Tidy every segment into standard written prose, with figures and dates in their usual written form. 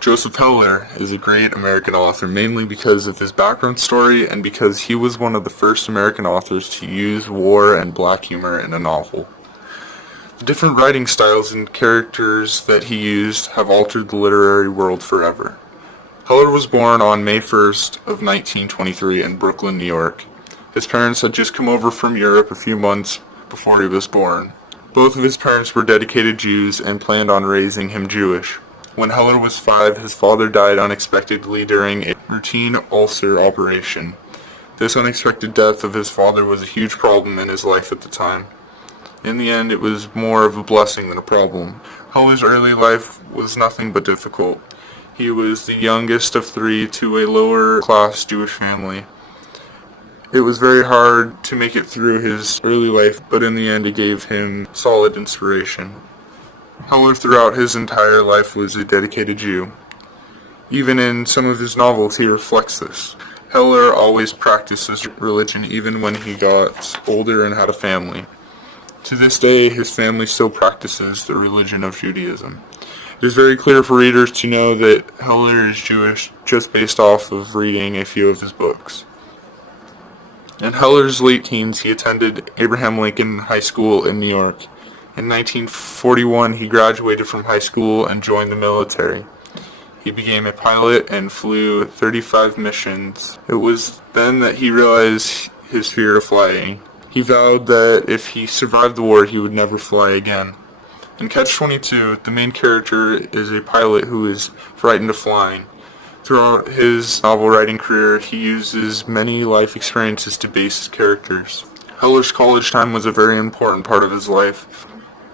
Joseph Heller is a great American author, mainly because of his background story and because he was one of the first American authors to use war and black humor in a novel. The different writing styles and characters that he used have altered the literary world forever. Heller was born on May 1st of 1923 in Brooklyn, New York. His parents had just come over from Europe a few months before he was born. Both of his parents were dedicated Jews and planned on raising him Jewish. When Heller was 5, his father died unexpectedly during a routine ulcer operation. This unexpected death of his father was a huge problem in his life at the time. In the end, it was more of a blessing than a problem. Heller's early life was nothing but difficult. He was the youngest of 3 to a lower-class Jewish family. It was very hard to make it through his early life, but in the end it gave him solid inspiration. Heller throughout his entire life was a dedicated Jew. Even in some of his novels he reflects this. Heller always practiced his religion even when he got older and had a family. To this day, his family still practices the religion of Judaism. It is very clear for readers to know that Heller is Jewish just based off of reading a few of his books. In Heller's late teens, he attended Abraham Lincoln High School in New York. In 1941, he graduated from high school and joined the military. He became a pilot and flew 35 missions. It was then that he realized his fear of flying. He vowed that if he survived the war, he would never fly again. In Catch-22, the main character is a pilot who is frightened of flying. Throughout his novel writing career, he uses many life experiences to base his characters. Heller's college time was a very important part of his life.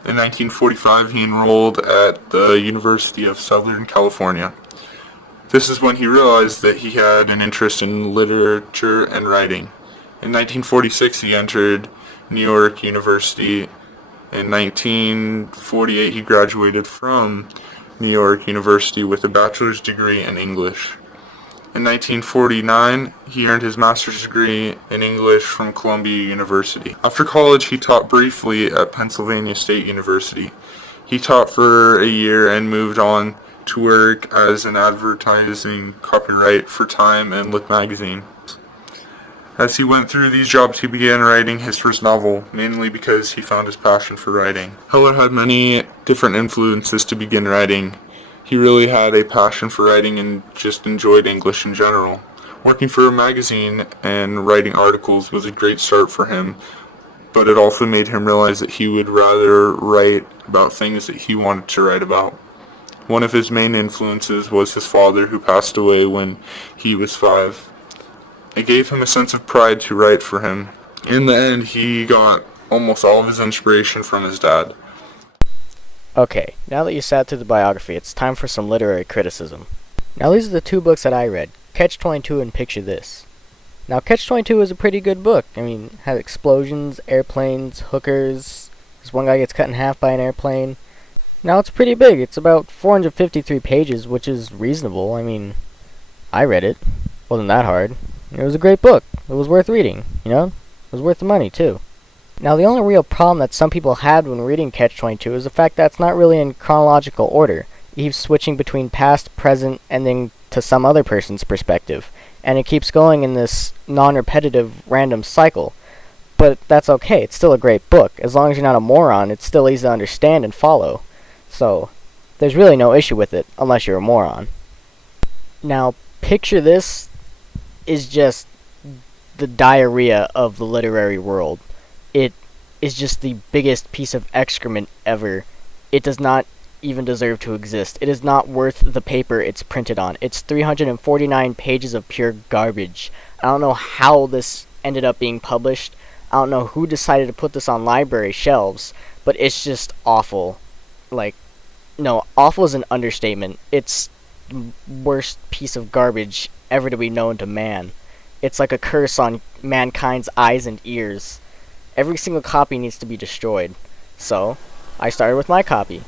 In 1945, he enrolled at the University of Southern California. This is when he realized that he had an interest in literature and writing. In 1946, he entered New York University. In 1948, he graduated from New York University with a bachelor's degree in English. In 1949, he earned his master's degree in English from Columbia University. After college, he taught briefly at Pennsylvania State University. He taught for a year and moved on to work as an advertising copyright for Time and Look magazine. As he went through these jobs, he began writing his first novel, mainly because he found his passion for writing. Heller had many different influences to begin writing. He really had a passion for writing and just enjoyed English in general. Working for a magazine and writing articles was a great start for him, but it also made him realize that he would rather write about things that he wanted to write about. One of his main influences was his father, who passed away when he was 5. It gave him a sense of pride to write for him. In the end, he got almost all of his inspiration from his dad. Okay, now that you sat through the biography, it's time for some literary criticism. Now these are the 2 books that I read, Catch-22 and Picture This. Now Catch-22 is a pretty good book. I mean, it had explosions, airplanes, hookers, this one guy gets cut in half by an airplane. Now it's pretty big, it's about 453 pages, which is reasonable. I mean, I read it. Wasn't that hard. It was a great book. It was worth reading, you know? It was worth the money, too. Now, the only real problem that some people had when reading Catch-22 is the fact that it's not really in chronological order. It keeps switching between past, present, and then to some other person's perspective. And it keeps going in this non-repetitive, random cycle. But that's okay. It's still a great book. As long as you're not a moron, it's still easy to understand and follow. So, there's really no issue with it, unless you're a moron. Now, Picture This is just the diarrhea of the literary world. It is just the biggest piece of excrement ever. It does not even deserve to exist. It is not worth the paper it's printed on. It's 349 pages of pure garbage. I don't know how this ended up being published. I don't know who decided to put this on library shelves, but it's just awful. Like, no, awful is an understatement. It's the worst piece of garbage ever to be known to man. It's like a curse on mankind's eyes and ears. Every single copy needs to be destroyed. So, I started with my copy.